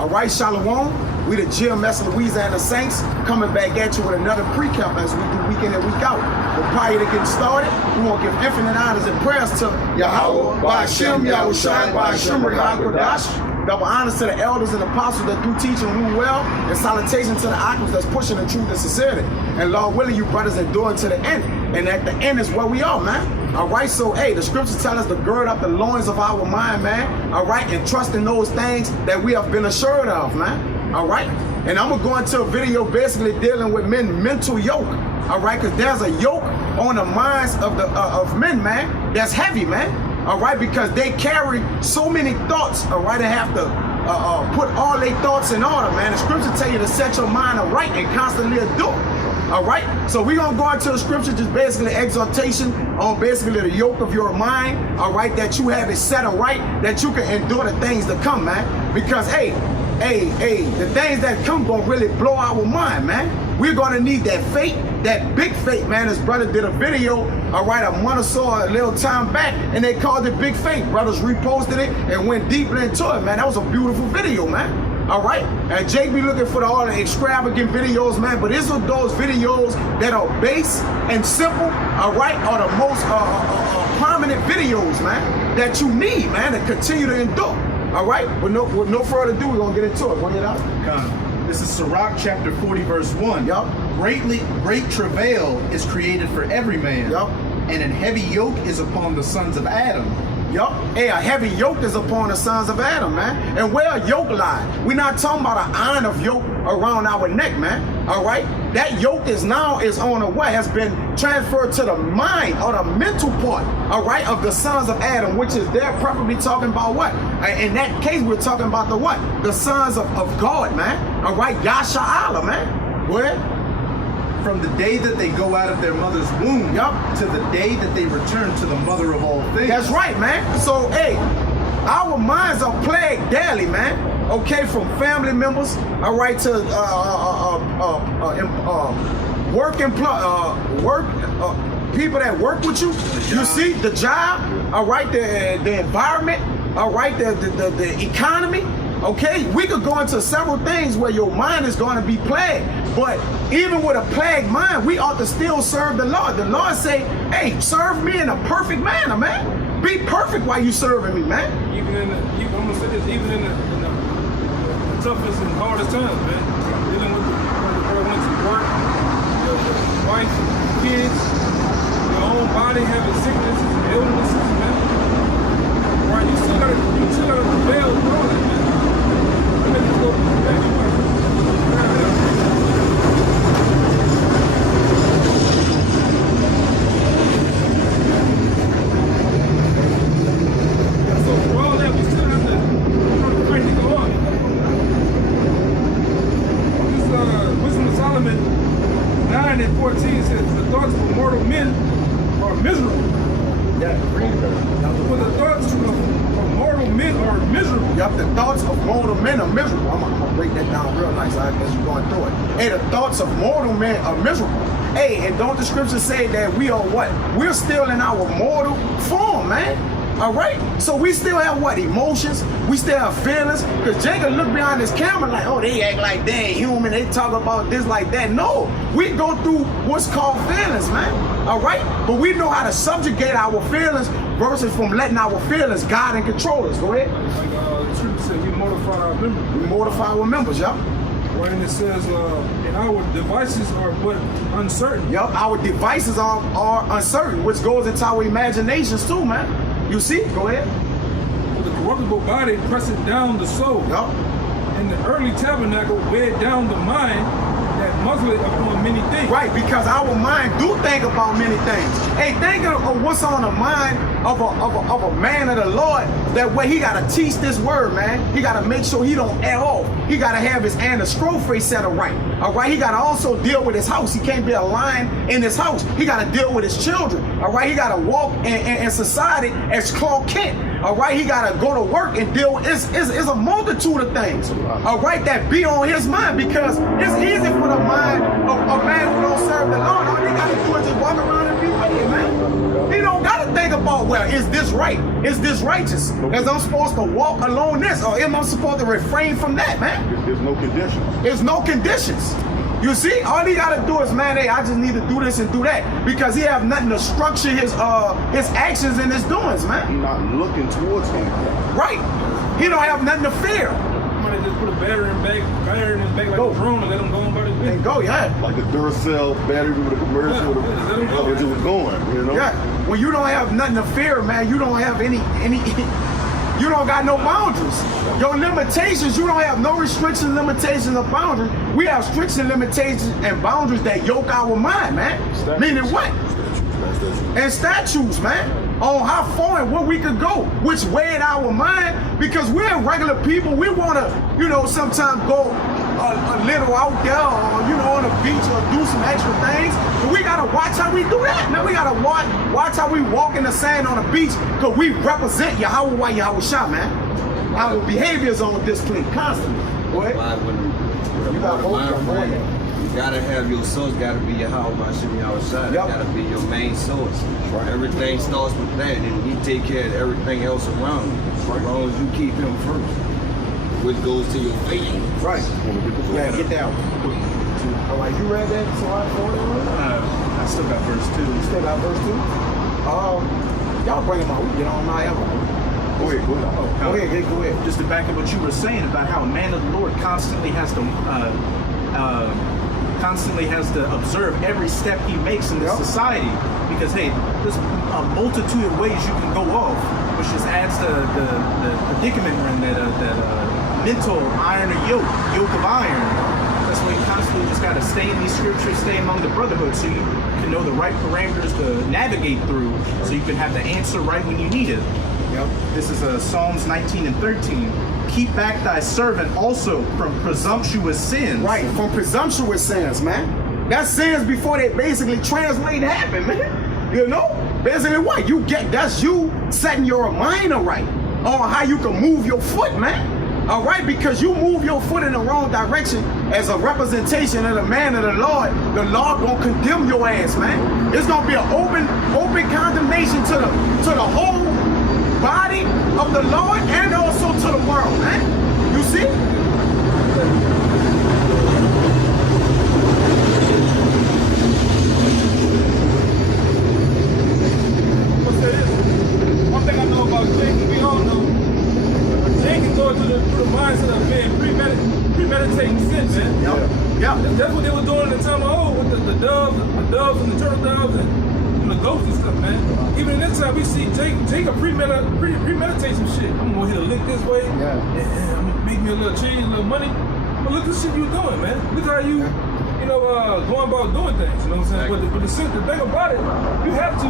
All right, Shalawam. We the GMS Louisiana Saints coming back at you with another pre-camp as we do week in and week out. But prior to getting started, we want to give infinite honors and prayers to YAHAWAH, bahasham, Yahawashi, bahasham, double honors to the elders and apostles that do teach and rule well, and salutation to the aquas that's pushing the truth and sincerity. And Lord willing, you brothers endure to the end. And at the end is where we are, man. All right, so hey, the scriptures tell us to gird up the loins of our mind, man. All right, and trust in those things that we have been assured of, man. All right, and I'm gonna go into a video basically dealing with mental yoke. All right, because there's a yoke on the minds of men, man. That's heavy, man. All right, because they carry so many thoughts. All right, they have to put all their thoughts in order, man. The scripture tell you to set your mind aright and constantly do it. All right, so we're gonna go into the scripture, just basically exhortation on basically the yoke of your mind. All right, that you have it set aright, that you can endure the things that come, man. Because hey, the things that come gonna really blow our mind, man. We're gonna need that faith, that big faith, man. His brother did a video, all right, a month or so, a little time back, and they called it Big Faith. Brothers reposted it and went deeply into it, man. That was a beautiful video, man. All right, and Jake be looking for all the extravagant videos, man, but these are those videos that are base and simple, all right, are the most prominent videos, man, that you need, man, to continue to endure. All right, with no further ado, we're gonna get into it. Run it out. This is Sirach chapter 40, verse 1. Yup. Great travail is created for every man. Yup. And an heavy yoke is upon the sons of Adam. Yup. Hey, a heavy yoke is upon the sons of Adam, man. And where a yoke lie? We're not talking about an iron of yoke around our neck, man. All right? That yoke is on a what? Has been transferred to the mind or the mental part, all right, of the sons of Adam, which is they're probably talking about what? In that case, we're talking about the what? The sons of God, man. All right? Yashaala, man. Go ahead. From the day that they go out of their mother's womb, to the day that they return to the mother of all things. That's right, man. So, hey, our minds are plagued daily, man. Okay, from family members, all right, to people that work with you. You see, the job, all right, the environment, all right, the economy. Okay, we could go into several things where your mind is going to be plagued. But even with a plagued mind, we ought to still serve the Lord. The Lord say, hey, serve me in a perfect manner, man. Be perfect while you serving me, man. Even in I'm gonna say this, even in the toughest and hardest times, man. Dealing with the girl went to work, the wife, kids, your own body having sicknesses and illnesses, man. Right, you still gotta prevail with all that, man. Hey, the thoughts of mortal men are miserable. Hey, and don't the scriptures say that we are what? We're still in our mortal form, man. All right? So we still have what? Emotions. We still have feelings. Because Jacob look behind this camera like, oh, they act like they ain't human. They talk about this like that. No, we go through what's called feelings, man. All right? But we know how to subjugate our feelings versus from letting our feelings guide and control us. Go ahead. Like the scripture said, we mortify our members. We mortify our members, y'all. Right, and it says, and our devices are but uncertain. Yup, our devices are uncertain, which goes into our imaginations too, man. You see? Go ahead. For the corruptible body presseth down the soul. Yup. And the early tabernacle weighed down the mind that muzzled upon many things. Right, because our mind do think about many things. Hey, think of what's on the mind of a man of the Lord, that way he got to teach this word, man. He got to make sure he don't air off. He got to have his anti-scroll set right. All right, he got to also deal with his house. He can't be a lion in his house. He got to deal with his children. All right, he got to walk in society as Clark Kent. All right, he got to go to work and deal with, it's a multitude of things, all right, that be on his mind, because it's easy for the mind of a man who don't serve the Lord. All he got to do is just walk around and be with him, man. He don't got to never think about, well, is this right? Is this righteous? As I'm supposed to walk along this, or am I supposed to refrain from that, man? There's no conditions. There's no conditions. You see, all he gotta do is, man, hey, I just need to do this and do that, because he have nothing to structure his actions and his doings, man. He's not looking towards anything. Right. He don't have nothing to fear. Somebody just put a battery in his back like a drone and let him go on by his business. And go, yeah. Like a Duracell battery with a commercial, it was going, you know? Yeah. When you don't have nothing to fear, man, you don't have any you don't got no boundaries. Your limitations, you don't have no restrictions, limitations, or boundaries. We have restrictions, limitations, and boundaries that yoke our mind, man. Statutes. Meaning what? And statutes, man, on how far and where we could go, which way in our mind, because we're regular people. We want to, you know, sometimes go a little out there, or, you know, on the beach, or do some extra things. But we got to watch how we do that. Now we got to watch how we walk in the sand on the beach, because we represent YAHAWAH, YAHAWAH, man. Our behaviors on discipline constantly. Go ahead. You gotta have your source, gotta be Yahawashi. Yep. Gotta be your main source. Right. Everything starts with that, and he take care of everything else around you. Right. As long as you keep him first, which goes to your faith. Right. Yeah, get that one. All right, you read that? So I still got verse 2. You still got verse 2? Y'all bring them on. We get on my ever. Go ahead. Go ahead. Just to back up what you were saying about how a man of the Lord constantly has to observe every step he makes in this society, because hey, there's a multitude of ways you can go off, which just adds the predicament we're in, that mental iron or yoke of iron. That's why you constantly just got to stay in these scriptures, stay among the brotherhood, so you can know the right parameters to navigate through, so you can have the answer right when you need it. Yep. This is Psalms 19 and 13. Keep back thy servant also from presumptuous sins. Right, from presumptuous sins, man. That's sins before they basically translate happen, man. You know? Basically what? That's you setting your mind right on how you can move your foot, man. All right, because you move your foot in the wrong direction as a representation of the man of the Lord gonna condemn your ass, man. It's gonna be an open condemnation to the whole body of the Lord and also to the world, man. You see? What's that? One thing I know about Jake, we all know, Jake can go through the mindset of being premeditating sin, man. Yeah. That's what they were doing in the time of old with the doves and the turtle doves and the ghosts and stuff, man. Even in this time, we see Jacob premeditate some shit. I'm gonna hit a lick this way, and I'm gonna make me a little change, a little money. But look at the shit you doing, man. Look how you going about doing things. You know what I'm saying? But the thing about it, you have to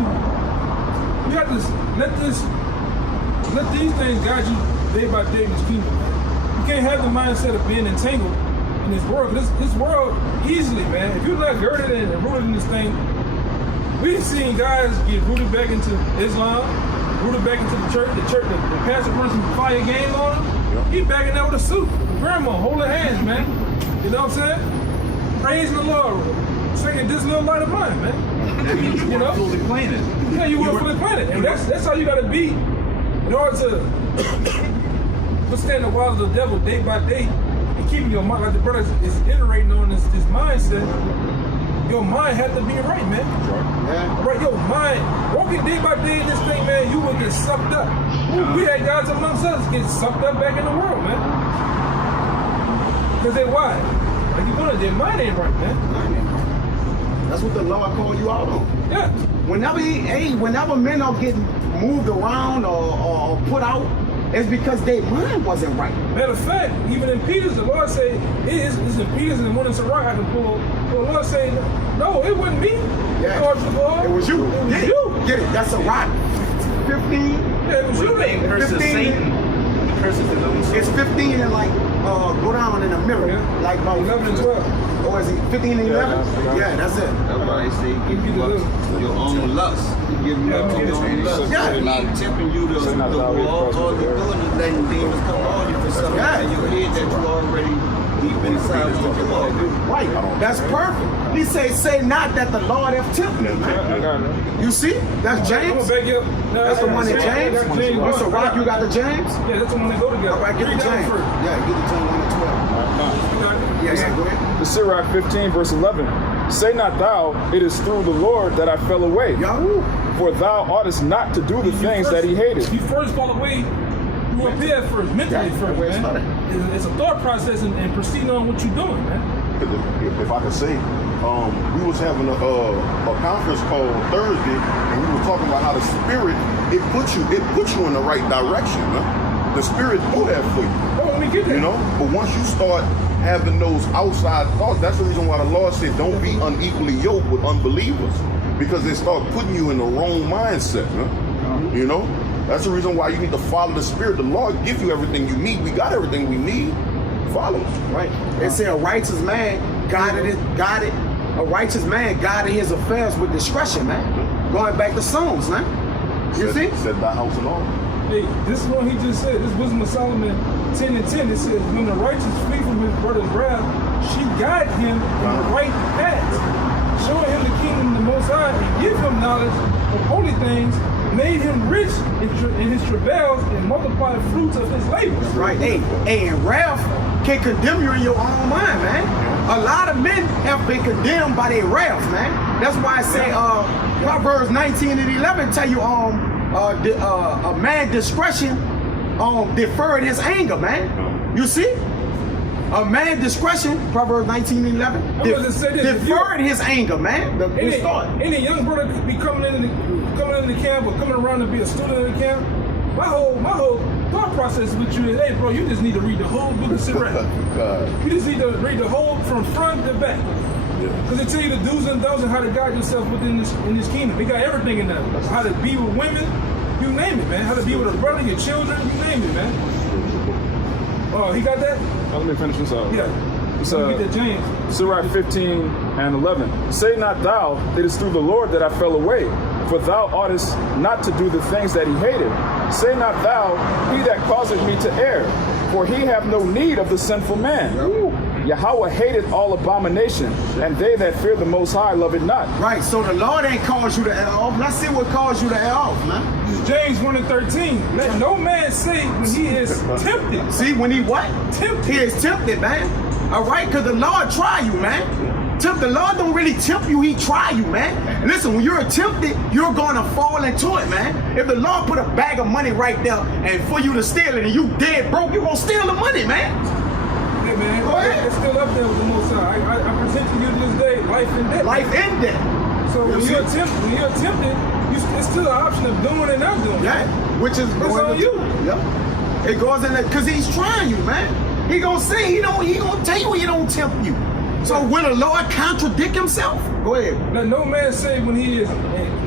let these things guide you day by day in this kingdom, man. You can't have the mindset of being entangled in this world. This world easily, man. If you're not girded and rooted in this thing. We've seen guys get rooted back into Islam, rooted back into the church. The pastor runs some fire game on him. He backing out with a suit. Grandma holding hands, man. You know what I'm saying? Praising the Lord. Singing this little light of mine, man. That means you weren't fully planted. Yeah, you weren't fully planted. And that's how you gotta be in order to withstand the wiles of the devil day by day and keeping your mind, like the brother is iterating on this mindset. Your mind has to be right, man. Yeah. Right, your mind, walking day by day in this thing, man, you will get sucked up. We had guys amongst us get sucked up back in the world, man. Because why? Like you wanted, their mind ain't right, man. That's what the Lord called you out on. Yeah. Whenever men are getting moved around or put out, it's because their mind wasn't right. Matter of fact, even in Peter's, the Lord say, it's in Peter's and one in Sarai I can pull. The Lord say, no, it wasn't me. Yeah. Lord, it was you. It was you. Get it? That's a rock. 15. Yeah, it was you. He curses 15. Satan. He curses his own soul. It's 15 and like go down in the mirror, like about 11 and 12. Or is it 15 and 11? Yeah, that's it. That's why they say give you up your own lust. Give you up to your own lust. Yeah. They're not tempting you to all you're doing is letting demons come on you for something in your head that you already deep inside what the law do. Right. That's perfect. He say not that the Lord have tempted you, man. I got it. You see? That's I'm James. gonna back you up. No, That's the one in I James. got James What's the 1, rock? You got the James? Yeah, that's the one that go together. All right, get the Read that James. one first. Yeah, get the James 1 and 12. You got it? Yeah, go ahead. The Sirach 15, verse 11. Say not thou, it is through the Lord that I fell away. Yahoo. For thou oughtest not to do the things that he hated. You first fall away. You up there first, mentally Yeah, first, where it started. man. It's a thought process and proceeding on what you're doing, man. If I could say, we was having a conference call Thursday, and we were talking about how the spirit it puts you in the right direction. Huh? The spirit do that for you. Oh, let me get that. You know, but once you start having those outside thoughts, that's the reason why the Lord said, "Don't be unequally yoked with unbelievers," because they start putting you in the wrong mindset. Huh? You know, that's the reason why you need to follow the spirit. The Lord gives you everything you need. We got everything we need. Follow. Right. They say a righteous man guided. A righteous man guided his affairs with discretion, man. Going back to Psalms, man. You see? Said thy house and all. Hey, this is what he just said. This Wisdom of Solomon 10 and 10. It says, when the righteous flee from his brother's wrath, she guide him in the right path, showing him the kingdom of the Most High, and give him knowledge of holy things, made him rich in his travails, and multiplied the fruits of his labors. Right. Hey, and wrath can condemn you in your own mind, man. A lot of men have been condemned by their wrath, man. That's why I say Proverbs 19 and 11 tell you a man discretion deferred his anger, man. You see? A man discretion, Proverbs 19 and 11, I was to say this, deferred his anger, man. Any young brother could be coming in the camp or coming around to be a student in the camp. My whole thought process with you is, hey, bro, you just need to read the whole book of Sirach. You just need to read the whole from front to back. Because they tell you the do's and don'ts and how to guide yourself within this kingdom. They got everything in there. How to be with women, you name it, man. How to be with a brother, your children, you name it, man. Oh, he got that? Let me finish this up. Yeah. It's Let me get that James. Sirach 15 and 11. Say not thou, it is through the Lord that I fell away, for thou oughtest not to do the things that he hated. Say not thou, he that causeth me to err, for he have no need of the sinful man. Yahawah hateth all abomination, and they that fear the Most High love it not. Right, so the Lord ain't caused you to err off. Let's see what caused you to err off, man. It's James 1 and 13. Let no man say when he is tempted. See, when he what? Tempted. He is tempted, man. All right, because the Lord try you, man. The Lord don't really tempt you, he try you, man. Listen, when you're tempted, you're going to fall into it, man. If the Lord put a bag of money right there and for you to steal it and you dead broke, you're going to steal the money, man. Hey, man. Go ahead. It's still up there with the Most High. I present to you this day life and death. Life and death. So when you're tempted, it's still an option of doing and not doing. Yeah, which is It's on you. Yep. It goes in there because he's trying you, man. He gonna say he gonna tell you he don't tempt you. So will the Lord contradict himself? Go ahead. Let no man say when he is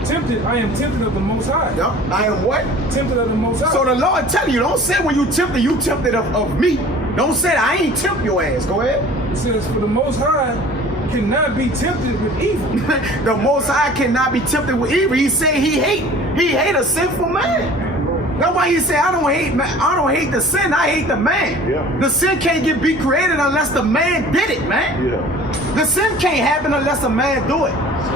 tempted, I am tempted of the Most High. Yep. I am what? Tempted of the Most High. So the Lord tell you, don't say when you tempted of me. Don't say that. I ain't tempt your ass. Go ahead. It says, for the Most High cannot be tempted with evil. The Most High cannot be tempted with evil. He said he hate a sinful man. That's why he said, I don't hate the sin, I hate the man. Yeah. The sin can't be created unless the man did it, man. Yeah. The sin can't happen unless a man do it.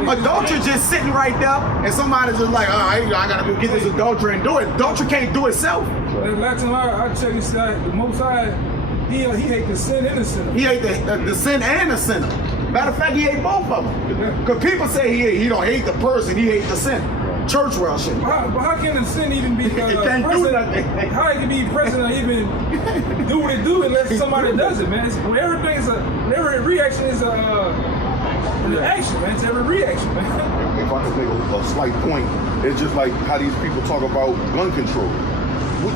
Adultery just sitting right there and somebody's just like, I gotta go get this adultery and do it. Adultery can't do itself. And last time I checked, he said the Most High, he hate the sin and the sinner. He hate the sin and the sinner. Matter of fact, he hate both of them. Because people say he don't hate the person, he hate the sin. Church world shit. But how can the sin even be It can't do nothing. How it can be present or even do what it do unless somebody does it, man? Every reaction is an action, man. It's every reaction, man. If I could make a slight point, it's just like how these people talk about gun control.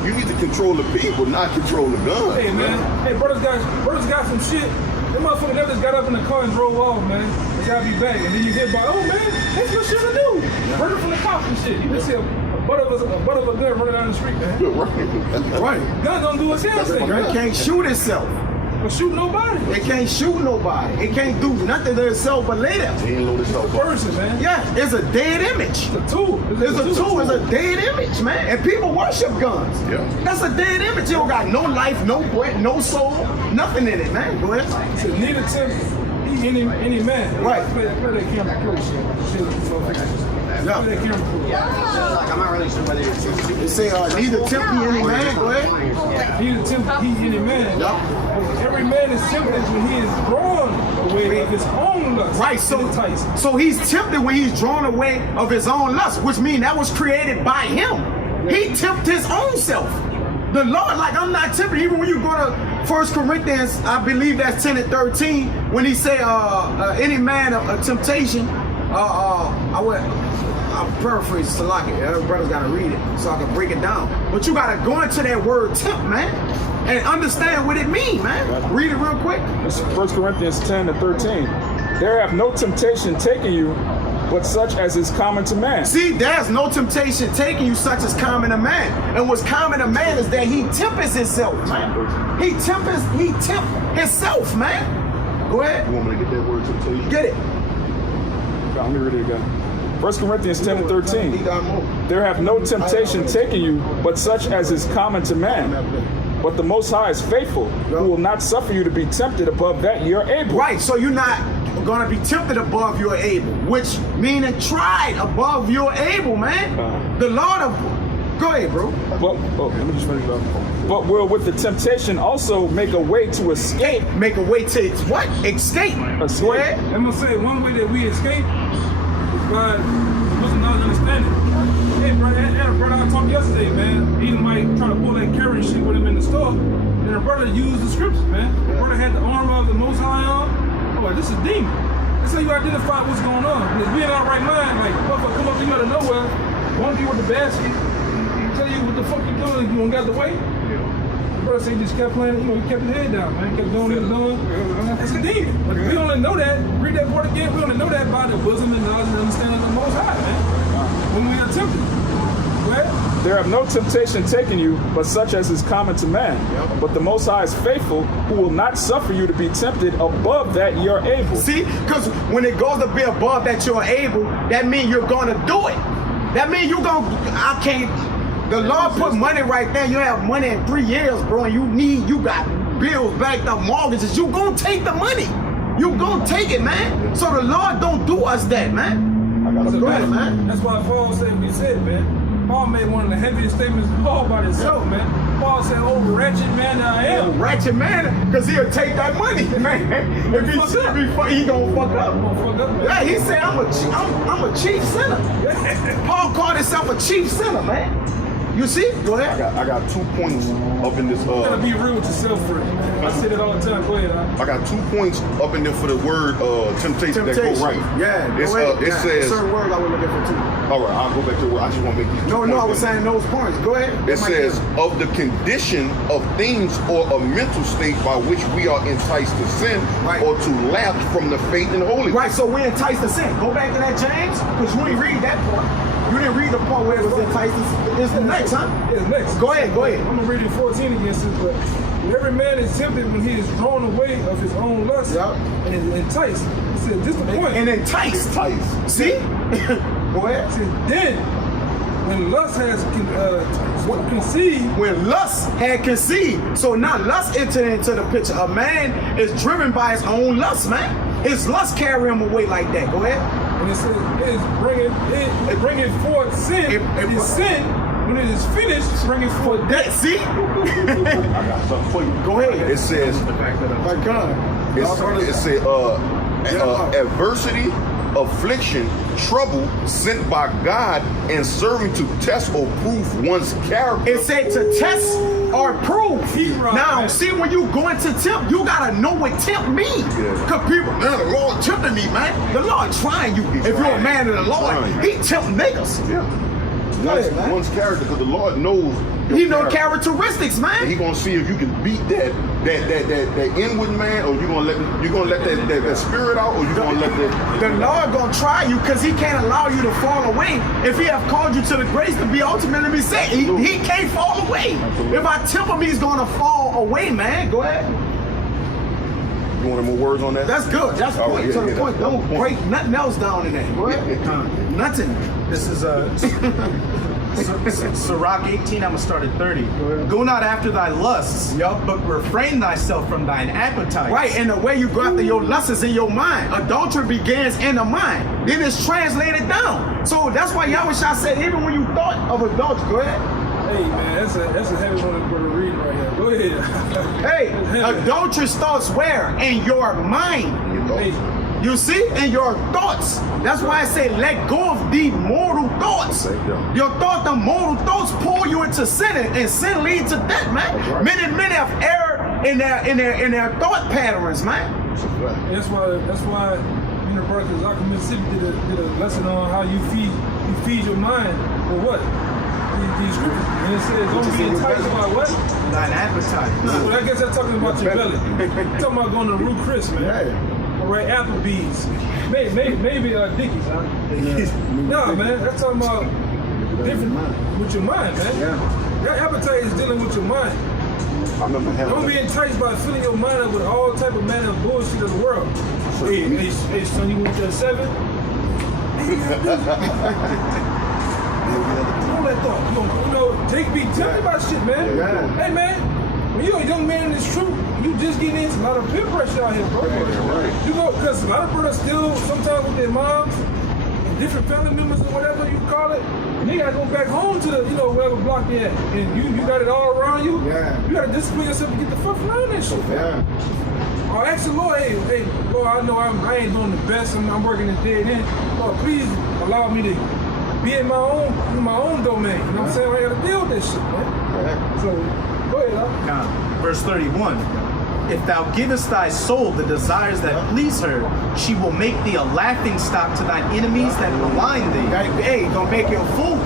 You need to control the people, not control the guns. Hey, man. Hey, brothers got some shit. That motherfucker never just got up in the car and drove off, man. They gotta be back. And then you hear about, oh, man, that's what shit to do. Running from the cops and shit. You just see a butt of a gun running down the street, man. Right. Right. Gun don't do a damn thing. Gun can't shoot itself. But shoot nobody. It can't shoot nobody. It can't do nothing to itself but lay there. He ain't load It's a himself up. person, man. Yeah, it's a dead image. It's a tool. It's a tool. It's a dead image, man. And people worship guns. Yeah. That's a dead image. You don't got no life, no breath, no soul, nothing in it, man. Go ahead. So neither tempt he any man. Right. Play that camera close. Yeah. Play that camera close. Like, I'm not really sure whether it's They say, neither tempt ye any man. Go ahead. Neither tempt he any man. Yeah. Every man is tempted when he is drawn away of his own lust. Right, so he's tempted when he's drawn away of his own lust, which means that was created by him. He tempted his own self. The Lord, like, I'm not tempted. Even when you go to 1 Corinthians, I believe that's 10 and 13, when he say, any man of temptation, I'm paraphrasing Salaki. Every brother's got to read it so I can break it down. But you got to go into that word tempt, man, and understand what it means, man. Read it real quick. It's 1 Corinthians 10 and 13. There have no temptation taken you, but such as is common to man. See, there's no temptation taking you such as common to man. And what's common to man is that he tempers himself, man. He tempers himself, man. Go ahead. You want me to get that word temptation? Get it. Let me read it again. 1 Corinthians 10 and He 13. got more. There have no temptation taken you, but such as is common to man. But the Most High is faithful, who will not suffer you to be tempted above that you're able. Right, so you're not going to be tempted above your able, which meaning tried above your able, man. The Lord of... Go ahead, bro. But, let me just finish up. But will with the temptation also make a way to escape. Make a way to what? Escape. Escape. Go ahead. I'm gonna say one way that we escape is by losing knowledge and understanding. Hey, brother, I had a brother I talked yesterday, man. He might try to pull that carrying shit with him in the store. And the brother used the scriptures, man. The brother had the armor of the Most High on. Oh, this is demon. That's how you identify what's going on. Because we in our right mind, like, motherfucker come up to you out of nowhere, one you with the basket, he tell you what the fuck you doing, you don't got the way. The brother said he just kept playing, he kept his head down, man. Kept doing what he was doing. It's a demon. But we only know that, read that part again, we only know that by the wisdom and knowledge and understanding of the Most High, man. When we are tempted. Go ahead. There have no temptation taken you, but such as is common to man. But the Most High is faithful, who will not suffer you to be tempted above that you're able. See, because when it goes to be above that you're able, that means you're going to do it. That means you're going to... I can't... The Lord put money right there. You have money in 3 years, bro, and you got bills backed up, mortgages. You gonna take the money. You gonna take it, man. So the Lord don't do us that, man. So Go ahead, man. That's why Paul said what he said, man. Paul made one of the heaviest statements all by himself, man. Paul said, oh, wretched man that I am. Ratchet man, because he'll take that money, man. If he gonna fuck up. Yeah, he said, I'm a chief sinner. Paul called himself a chief sinner, man. You see? Go ahead. I got 2 points up in this. You gotta be real with yourself, friend. I say that all the time. Go ahead. I got 2 points up in there for the word temptation that go right. Yeah. It's, go ahead. it says. Certain words I was looking for too. All right, I'll go back to the word. I just want to make these. No, I was saying those points. Go ahead. It says of the condition of things or a mental state by which we are enticed to sin or to lapse from the faith and holiness. Right. So we're enticed to sin. Go back to that, James, because you didn't read that part. You didn't read the part where it was enticed to sin. It's the next, huh? It's next. Go ahead. Go ahead. I'm gonna read it 14 again, but every man is tempted when he is drawn away of his own lust and is enticed. He said, this is the point. And enticed. See? Go ahead. He said, then, when lust has conceived. When lust had conceived. So now lust entered into the picture. A man is driven by his own lust, man. His lust carry him away like that. Go ahead. And it says, it bringeth forth sin. It is sin. When it is finished, bring it forth death. See? I got something for you. Go ahead. It says. My God. It says adversity, affliction, trouble sent by God and serving to test or prove one's character. It said to test or prove. Now, see, when you go into tempt, you gotta know what tempt means. Because people, man, the Lord tempting me, man. The Lord trying you. If you're a man of the Lord, he tempt niggas. One's character, because the Lord knows. He know characteristics, man. He gonna see if you can beat that inward man, or you gonna let that spirit out, or you gonna let that. The Lord gonna try you because he can't allow you to fall away. If he have called you to the grace to be ultimately be saved, he can't fall away. If I tempt him, he's gonna fall away, man. Go ahead. You want any more words on that? That's good. That's All point right, to yeah, the yeah, point. that's Don't the point. break nothing else down in that. Go ahead. Nothing. This is Sirach 18, I'm gonna start at 30. Go not after thy lusts, but refrain thyself from thine appetites. Right, and the way you go after your lusts is in your mind. Adultery begins in the mind. Then it's translated down. So that's why Yahawashi said, even when you thought of adultery, go ahead. Hey man, that's a heavy one to read right here. Go ahead. Hey, adultery starts where? In your mind. Hey, You see? In your thoughts. That's why I say let go of the mortal thoughts. Your thought, the mortal thoughts pull you into sin, and sin leads to death, man. Many have erred in their thought patterns, man. that's why University of Zaka, Mississippi did a lesson on how you feed your mind with what? These scriptures. And it says don't be enticed by what? Thine appetite. Well, I guess that's talking about your belly. Talking about going to Rue Chris, man. Yeah. Or right, Applebee's. Maybe Dickies, huh? No, man, that's talking about different with your mind, man. Yeah. Your appetite is dealing with your mind. I remember having Don't be enticed by filling your mind up with all type of manner of bullshit of the world. Hey, son, you went to a 7? All that thought. You know, tell me about shit, man. Yeah. Hey, man, when you're a young man in this truth, you just getting into a lot of peer pressure out here, bro. right. You know, because a lot of brothers still, sometimes with their moms, and different family members or whatever you call it, and they gotta go back home to the, wherever block they at. And you got it all around you. Yeah. You gotta discipline yourself to get the fuck around that shit. Yeah. Or ask the Lord, hey, Lord, I know I ain't doing the best. I'm working this day and then. Lord, please allow me to be in my own domain. You know what I'm saying? I gotta deal with this shit, man. So, go ahead, huh? Verse 31. If thou givest thy soul the desires that please her, she will make thee a laughing stock to thine enemies that malign thee. Hey, gonna make you a fool.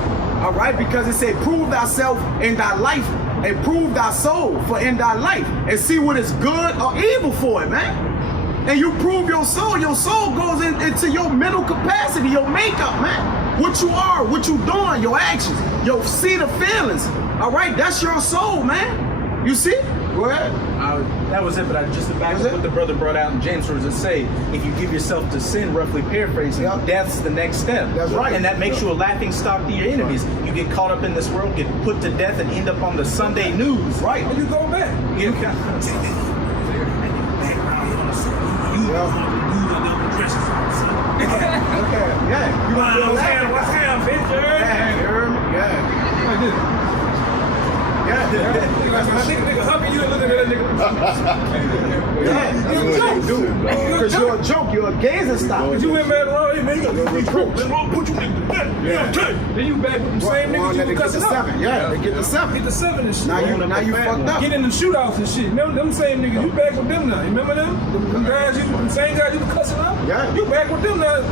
All right, because it said, prove thyself in thy life and prove thy soul for in thy life and see what is good or evil for it, man. And you prove your soul goes into your mental capacity, your makeup, man. What you are, what you doing, your actions, your seat of feelings. All right, that's your soul, man. You see? Go ahead. That was it, but just to back up what the brother brought out in James, where does it say, if you give yourself to sin, roughly paraphrasing, death's the next step. That's right. And that makes you a laughing stock to your enemies. You get caught up in this world, get put to death, and end up on the Sunday news. Right. When you go back. You Okay. Yeah. You gonna feel that? What's ham, bitch? Yeah. You heard me? Yeah. Like this. Nigga hugging you and looking at that nigga. Yeah. You're a joke. Because you're a joke. You're a gazing stock. But you went mad around, hey man, you gotta be crook. Then we'll put you in the bed. Then you back with them same niggas you They were get the cussing out. 7. Yeah, they get the 7. Get the 7 and shit. Now you fucked up. Get in the shootouts and shit. Remember them same niggas, you back with them now. You remember them? Them guys, the same guys you were cussing out? Yeah. You back with them now.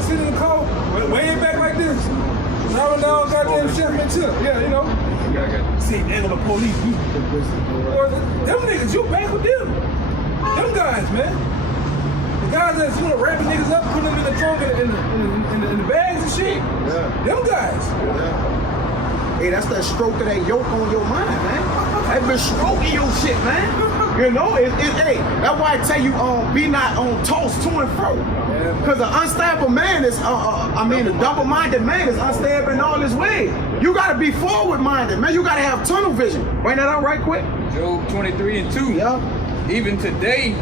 Sitting in the car, way back like this. Now goddamn chef and chill. Yeah, you know. See, and the police, them niggas, you back with them. Them guys, man. The guys that's wrapping niggas up, putting them in the trunk and in the bags and shit. Yeah. Them guys. Yeah. Hey, that's that stroke of that yoke on your mind, man. That been stroking your shit, man. You know, hey, that's why I tell you, be not tossed to and fro. Because the unstable man is, the double-minded man is unstable in all his ways. You got to be forward-minded, man. You got to have tunnel vision. Bring that out right quick. Job 23:2. Yeah. Even today,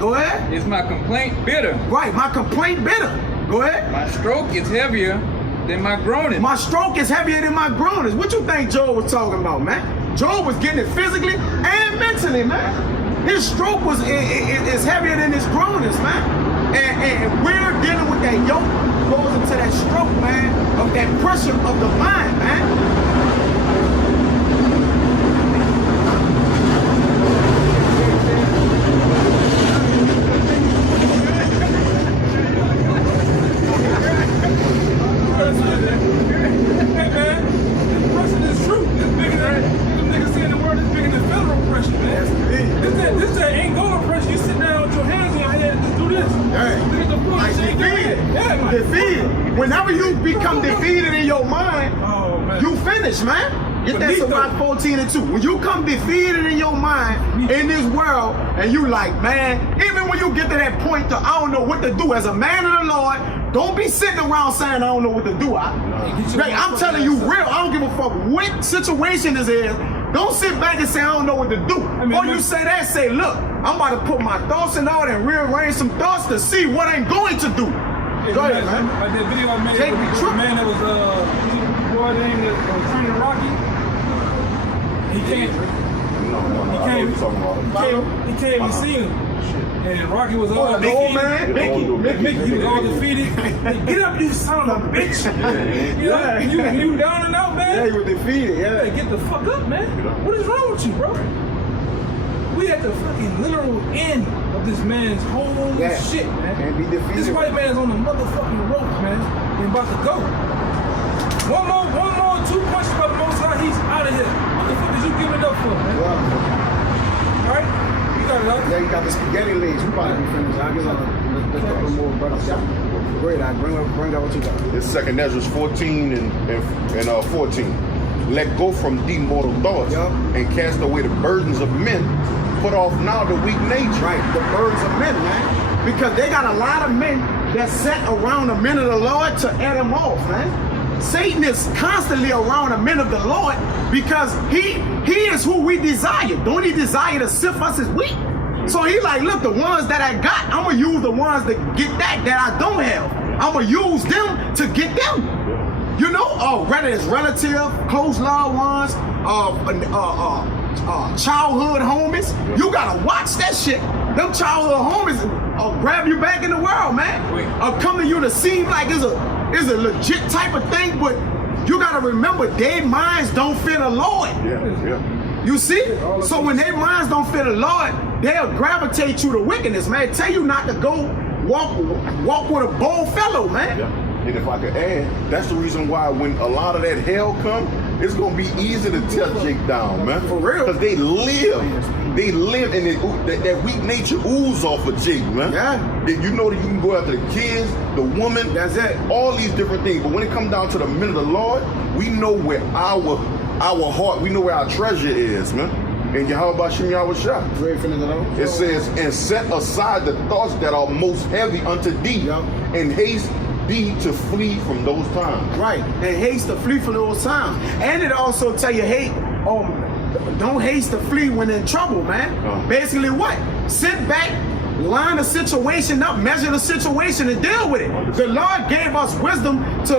go ahead. is my complaint bitter. Right, my complaint bitter. Go ahead. My stroke is heavier than my groaning. My stroke is heavier than my groanings. What you think Job was talking about, man? Job was getting it physically and mentally, man. His stroke is heavier than his groanings, man. And we're dealing with that yoke goes into that stroke, man, of that pressure of the mind, man. Defeated. Whenever you become defeated in your mind, you finish, man. Get that Sirach 14:2. When you come defeated in your mind in this world, and you like, man, even when you get to that point to I don't know what to do as a man of the Lord, don't be sitting around saying I don't know what to do. I'm telling you real, I don't give a fuck what situation this is. Don't sit back and say I don't know what to do. Or you say that, say, look, I'm about to put my thoughts in order and rearrange some thoughts to see what I'm going to do. Go ahead, man. Like that video I made with the man that was boy named training Rocky. He came and seen him. And Rocky was all Mickey, you was all defeated. Hey, get up, you son of a bitch. You down and out, man? Yeah, you were defeated, Hey, get the fuck up, man. What is wrong with you, bro? We at the fucking literal end of this man's whole shit, man. Can't be defeated. This white man's on the motherfucking ropes, man. And about to go. One more, 2 punches by the Most High, he's out of here. What the fuck is you giving up for, man? Alright? You got it up. Yeah, you got the spaghetti legs. We probably be finished. I'll get a couple more brothers. Go ahead, I bring out what you got. It's 2nd Ezra 14 and 14. Let go from thee mortal thoughts and cast away the burdens of men. Put off now the weak nature. Right, the burdens of men, man. Because they got a lot of men that set around the men of the Lord to add them off, man. Satan is constantly around the men of the Lord because he is who we desire. Don't he desire to sift us as wheat? So he like, look, the ones that I got, I'm gonna use the ones that get that I don't have. I'm gonna use them to get them. You know, whether it's relative, close loved ones, childhood homies, you gotta watch that shit. Them childhood homies grab you back in the world, man. Come to you to seem like it's a legit type of thing, but you gotta remember their minds don't fit the Lord. You see? So when their minds don't fit the Lord, they'll gravitate you to wickedness, man. Tell you not to go walk with a bold fellow, man. And if I could add, that's the reason why when a lot of that hell come, it's gonna be easy to tear Jake down, man. For real. Because they live and that weak nature ooze off of Jake, man. Yeah. You know that you can go after the kids, the woman, that's it. All these different things. But when it comes down to the men of the Lord, we know where our heart, we know where our treasure is, man. And Yahawashi, it says, and set aside the thoughts that are most heavy unto thee, and haste thee to flee from those times. Right, and haste to flee from those times. And it also tell you, hey, don't haste to flee when in trouble, man. Basically what? Sit back, line the situation up, measure the situation, and deal with it. The Lord gave us wisdom to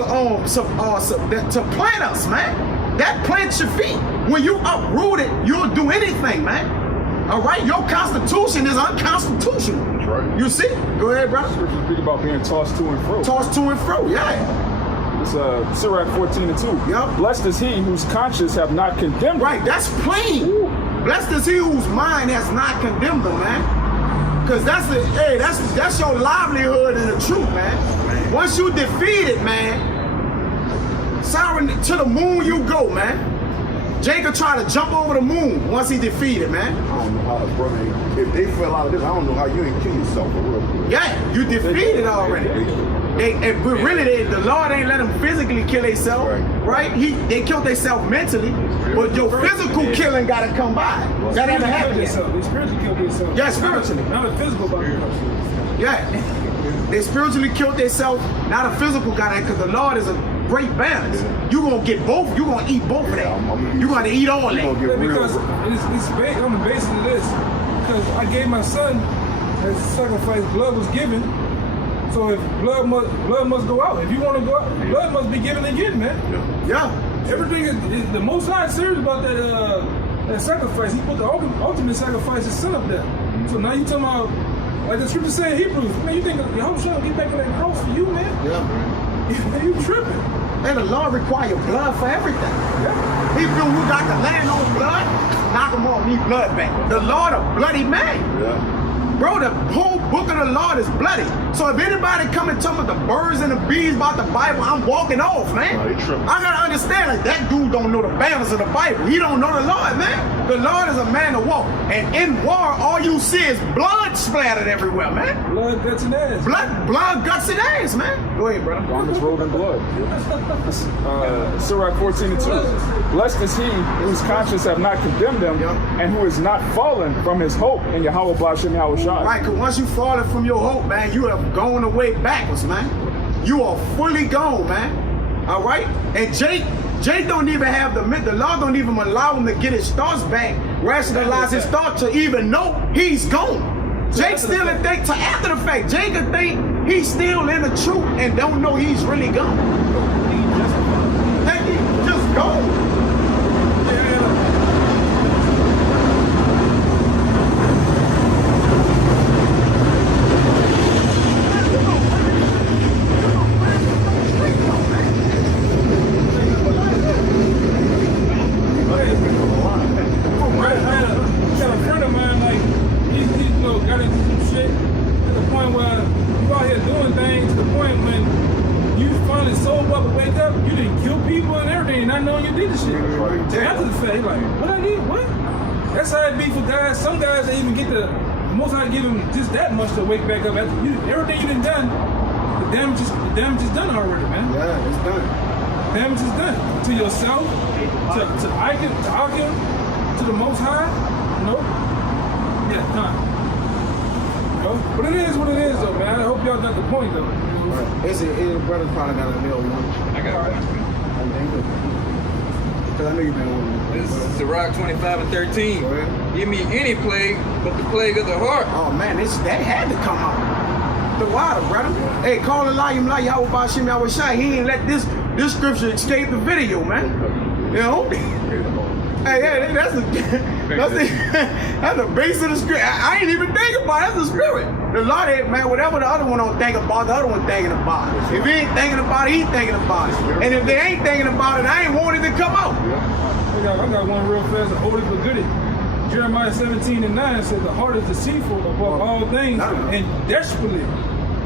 plant us, man. That plants your feet. When you uproot it, you'll do anything, man. All right, your constitution is unconstitutional. That's right. You see? Go ahead, brother. Scriptures speak about being tossed to and fro. Tossed to and fro, yeah. It's Sirach 14:2. Yep. Blessed is he whose conscience have not condemned. Right, that's plain. Woo. Blessed is he whose mind has not condemned them, man. Because that's your livelihood in the truth, man. Once you defeat it, man, sovereign to the moon you go, man. Jacob tried to jump over the moon once he defeated, man. I don't know how the brother, if they fell out of this, I don't know how you ain't kill yourself for real. Yeah, you defeated already. The Lord ain't let them physically kill themselves, right? They killed themselves mentally, but your physical killing gotta come by. That ain't happening. They spiritually killed themselves. Yeah, spiritually. Not a physical body. Yeah. They spiritually killed themselves, not a physical guy, because the Lord is a great balance. You gonna get both, you gonna eat both of that. You gotta eat all that. Because it's based on the basis of this. Because I gave my son as a sacrifice, blood was given. So if blood must go out. If you want to go out, blood must be given again, man. Yeah. Everything is the Most High serious about that sacrifice. He put the ultimate sacrifice, his son up there. So now you talking about, like the scripture say in Hebrews, man, you think Yahawashi will get back in that house for you, man? Yeah. You tripping. And the Lord requires blood for everything. Yeah. People who got the land on blood, knock them off, need blood back. The Lord a bloody man. Yeah. Bro, the whole book of the Lord is bloody. So if anybody come and tell me the birds and the bees about the Bible, I'm walking off, man. No, they tripping. I gotta understand, like, that dude don't know the balance of the Bible. He don't know the Lord, man. The Lord is a man to walk. And in war, all you see is blood splattered everywhere, man. Blood, guts, and ass. Blood, guts, and ass, man. Go ahead, brother. Garments rolled in blood. Sirach 14:2. Blessed is he whose conscience have not condemned him, and who is not fallen from his hope in Yahawah bahasham Yahawashi. Right, because once you fallen from your hope, man, you have gone away backwards, man. You are fully gone, man. All right? And Jake don't even have the Lord don't even allow him to get his thoughts back, rationalize his thoughts to even know he's gone. Jake still think to after the fact. Jake could think he's still in the truth and don't know he's really gone. Think he just gone. Some guys they even get the most I give them just that much to wake back up after everything you done done. The damage is done already, man. Yeah, it's done. Damage is done to yourself, to Akim, to the Most High. You know, yeah, done. You know? But it is what it is, though, man. I hope y'all got the point, though. Right. His brother's probably got a little one. I got it. Because I know you've been on. This is Sirach 25:13. Give me any plague but the plague of the heart. Oh man, that had to come out. The water, brother. Hey, call Halalyam like Yahawah bahasham Yahawashi. He ain't let this scripture escape the video, man. You know? Hey, that's the base of the script. I ain't even thinking about it. That's the spirit. The Lord, man, whatever the other one don't think about, the other one thinking about it. If he ain't thinking about it, he thinking about it. And if they ain't thinking about it, I ain't wanting it to come out. I got one real fast, a oldie but goodie. Jeremiah 17:9 says the heart is deceitful above all things and desperately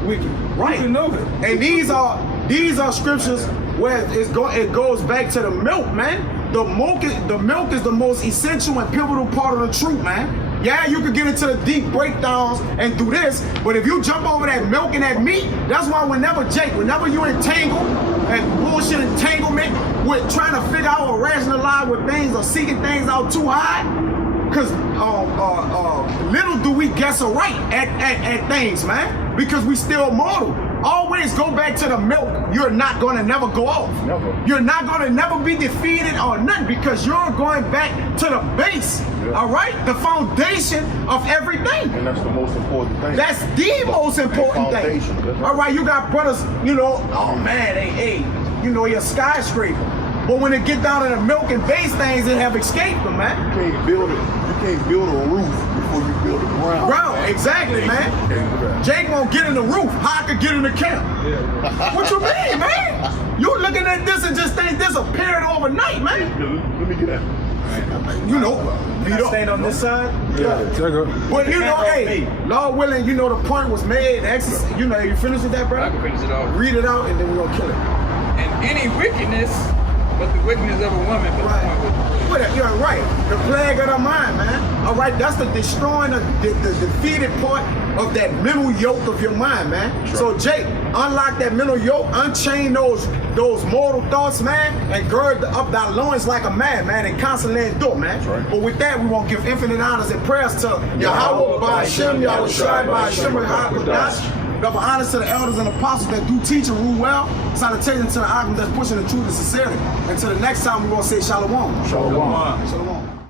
wicked. Right. You can know it. And these are scriptures where it goes back to the milk, man. The milk is the most essential and pivotal part of the truth, man. Yeah, you could get into the deep breakdowns and do this, but if you jump over that milk and that meat, that's why whenever you entangle and bullshit entanglement with trying to figure out or rationalize with things or seeking things out too high, because little do we guess right at things, man, because we still mortal. Always go back to the milk. You're not going to never go off. Never. You're not going to never be defeated or nothing because you're going back to the base. Yeah. All right? The foundation of everything. And that's the most important thing. That's the most important thing. Right. All right, you got brothers, you know, oh man, hey, you know, you're a skyscraper. But when it get down to the milk and base things, they have escaped them, man. You can't build a roof before you build a ground. Exactly, man. Jake won't get in the roof. How I could get in the camp? Yeah. What you mean, man? You looking at this and just think this appeared overnight, man. Let me get that. You know, you stand on this side? Yeah. But you know, hey, Lord willing, you know the point was made. You know, you finished with that, brother? I can finish it off. Read it out and then we're gonna kill it. And any wickedness but the wickedness of a woman. You're right. The plague of the mind, man. All right, that's the destroying, the defeated part of that mental yoke of your mind, man. Sure. So, Jake, unlock that mental yoke, unchain those mortal thoughts, man, and gird up thy loins like a man, and constantly endure, man. Right. But with that, we want to give infinite honors and prayers to Yahawashi bahasham Yahawashi bahasham. Double honors to the elders and apostles that do teach and rule well. Salutations to the Akim that's pushing the truth and sincerity. Until the next time, we're going to say Shalawam. Shalawam. Shalawam.